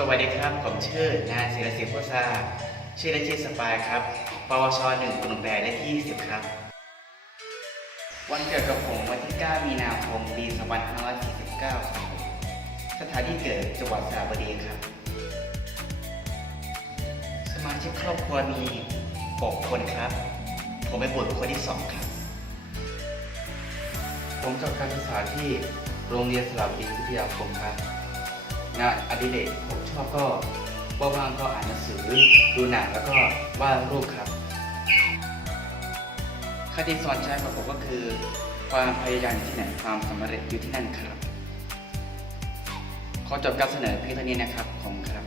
สวัสดีครับ ผมชื่อนายศิรศิษฐ์พุทธาชื่อเล่นชื่อสปายครับ ปวช1กลุ่มแปดและที่20 ครับ วันเกิดกับผมวันที่ 9 มีนาคม ปี 2549 ครับ สถานที่เกิดจังหวัดสระบุรีครับ สมาชิกครอบครัวมี 6 คนครับ ผมเป็นบุตรคนที่ 2 ครับ ผมจบการศึกษาที่โรงเรียนสระบุรีวิทยาคมครับ งานอดิเรกผมชอบก็ว่างๆก็อ่านหนังสือ ดูหนังแล้วก็วาดรูปครับคติสอนใจของผมก็คือ ความพยายามอยู่ที่ไหนความสำเร็จอยู่ที่นั่นครับ ขอจบการเสนอเพียงเท่านี้นะครับ ขอบคุณครับ